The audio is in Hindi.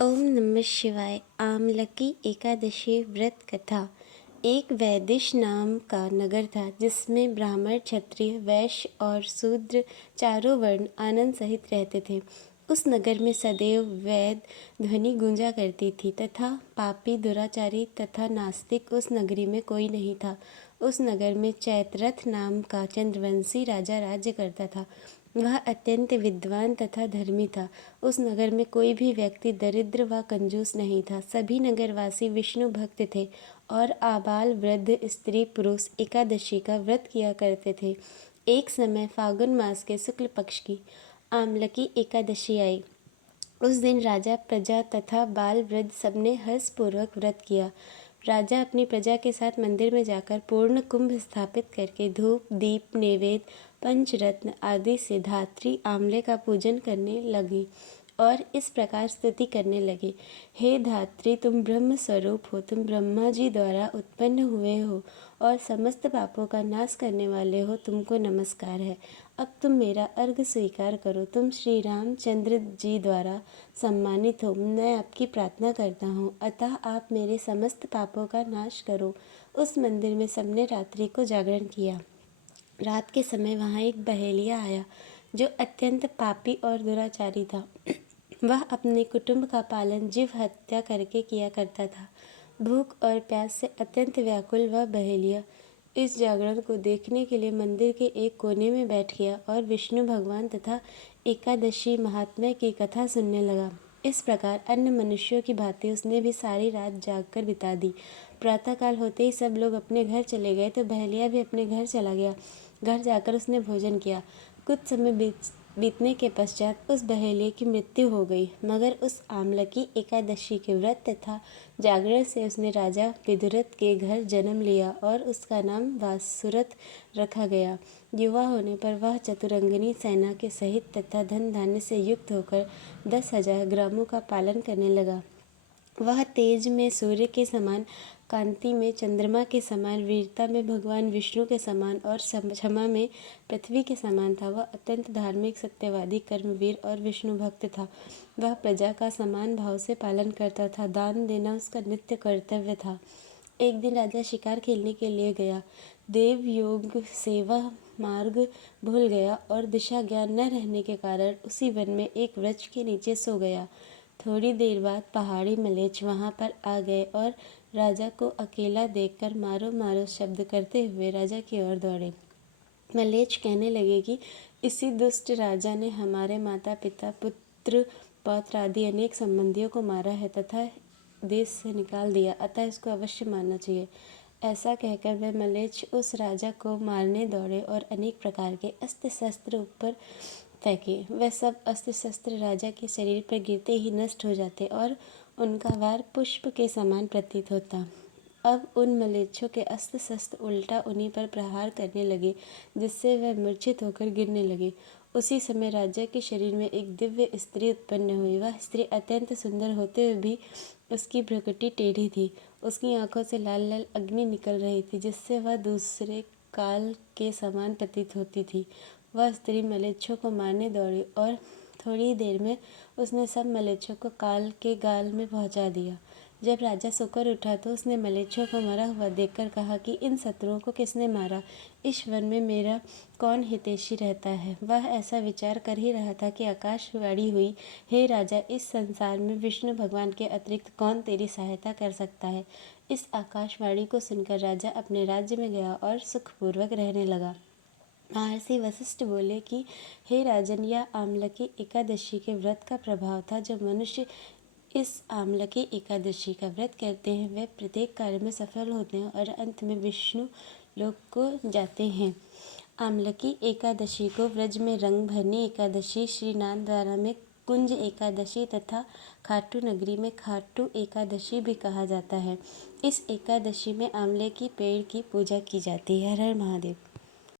ओम नमः शिवाय। आमलकी एकादशी व्रत कथा। एक वैदिश नाम का नगर था जिसमें ब्राह्मण, क्षत्रिय, वैश्य और शूद्र चारों वर्ण आनंद सहित रहते थे। उस नगर में सदैव वेद ध्वनि गूंजा करती थी तथा पापी, दुराचारी तथा नास्तिक उस नगरी में कोई नहीं था। उस नगर में चैत्ररथ नाम का चंद्रवंशी राजा राज्य करता था। वह अत्यंत विद्वान तथा धर्मी था। उस नगर में कोई भी व्यक्ति दरिद्र व कंजूस नहीं था। सभी नगरवासी विष्णु भक्त थे और आबाल वृद्ध स्त्री पुरुष एकादशी का व्रत किया करते थे। एक समय फागुन मास के शुक्ल पक्ष की आमलकी एकादशी आई। उस दिन राजा, प्रजा तथा बाल वृद्ध सबने हर्षपूर्वक व्रत किया। राजा अपनी प्रजा के साथ मंदिर में जाकर पूर्ण कुंभ स्थापित करके धूप, दीप, नैवेद्य, पंचरत्न आदि से धात्री आमले का पूजन करने लगे और इस प्रकार स्तुति करने लगे। हे धात्री, तुम ब्रह्म स्वरूप हो, तुम ब्रह्मा जी द्वारा उत्पन्न हुए हो और समस्त पापों का नाश करने वाले हो, तुमको नमस्कार है। अब तुम मेरा अर्घ स्वीकार करो। तुम श्री रामचंद्र जी द्वारा सम्मानित हो। मैं आपकी प्रार्थना करता हूँ, अतः आप मेरे समस्त पापों का नाश करो। उस मंदिर में सबने रात्रि को जागरण किया। रात के समय वहाँ एक बहेलिया आया जो अत्यंत पापी और दुराचारी था। वह अपने कुटुंब का पालन जीव हत्या करके किया करता था। भूख और प्यास से अत्यंत व्याकुल वह बहेलिया इस जागरण को देखने के लिए मंदिर के एक कोने में बैठ गया और विष्णु भगवान तथा एकादशी महात्म्य की कथा सुनने लगा। इस प्रकार अन्य मनुष्यों की भांति उसने भी सारी रात जागकर बिता दी। प्रातःकाल होते ही सब लोग अपने घर चले गए तो बहेलिया भी अपने घर चला गया। घर जाकर उसने भोजन किया। कुछ समय बीतने के पश्चात उस बहेलिये की मृत्यु हो गई, मगर उस आमलकी एकादशी के व्रत तथा जागरण से उसने राजा विदुरथ के घर जन्म लिया और उसका नाम वासुरथ रखा गया। युवा होने पर वह चतुरंगिनी सेना के सहित तथा धन धान्य से युक्त होकर 10,000 ग्रामों का पालन करने लगा। वह तेज में सूर्य के समान, कांति में चंद्रमा के समान, वीरता में भगवान विष्णु के समान और क्षमा में पृथ्वी के समान था। वह अत्यंत धार्मिक, सत्यवादी, कर्मवीर और विष्णु भक्त था। वह प्रजा का समान भाव से पालन करता था। दान देना उसका नित्य कर्तव्य था। एक दिन राजा शिकार खेलने के लिए गया। देव योग से वह मार्ग भूल गया और दिशा ज्ञान न रहने के कारण उसी वन में एक वृक्ष के नीचे सो गया। थोड़ी देर बाद पहाड़ी मलेच्छ वहां पर आ गए और राजा को अकेला देखकर मारो मारो शब्द करते हुए राजा की ओर दौड़े। मलेच्छ कहने लगे कि इसी दुष्ट राजा ने हमारे माता पिता, पुत्र पौत्र आदि अनेक संबंधियों को मारा है तथा देश से निकाल दिया, अतः इसको अवश्य मारना चाहिए। ऐसा कहकर वह मलेच्छ उस राजा को मारने दौड़े और अनेक प्रकार के अस्त्र शस्त्र ऊपर फेंके। वह सब अस्त्र शस्त्र राजा के शरीर पर गिरते ही नष्ट हो जाते और उनका वार पुष्प के समान प्रतीत होता। अब उन मलेच्छों के अस्त्र शस्त्र उल्टा उन्हीं पर प्रहार करने लगे, जिससे वह मूर्छित होकर गिरने लगे। उसी समय राजा के शरीर में एक दिव्य स्त्री उत्पन्न हुई। वह स्त्री अत्यंत सुंदर होते हुए भी उसकी भ्रुकुटी टेढ़ी थी। उसकी आंखों से लाल लाल अग्नि निकल रही थी, जिससे वह दूसरे काल के समान प्रतीत होती थी। वह स्त्री मलेच्छों को मारने दौड़ी और थोड़ी देर में उसने सब मलेच्छों को काल के गाल में पहुंचा दिया। जब राजा सोकर उठा तो उसने मलेच्छों को मरा हुआ देखकर कहा कि इन शत्रुओं को किसने मारा? इस वन में मेरा कौन हितैषी रहता है? वह ऐसा विचार कर ही रहा था कि आकाशवाणी हुई, हे राजा, इस संसार में विष्णु भगवान के अतिरिक्त कौन तेरी सहायता कर सकता है? इस आकाशवाणी को सुनकर राजा अपने राज्य में गया और सुखपूर्वक रहने लगा। महर्षि वशिष्ठ बोले कि हे राजन, यह आमलकी एकादशी के व्रत का प्रभाव था। जो मनुष्य इस आमलकी एकादशी का व्रत करते हैं वे प्रत्येक कार्य में सफल होते हैं और अंत में विष्णु लोक को जाते हैं। आमलकी एकादशी को व्रज में रंग भरनी एकादशी, श्री नाथद्वारा में कुंज एकादशी तथा खाटू नगरी में खाटू एकादशी भी कहा जाता है। इस एकादशी में आंवले की पेड़ की पूजा की जाती है। हर हर महादेव।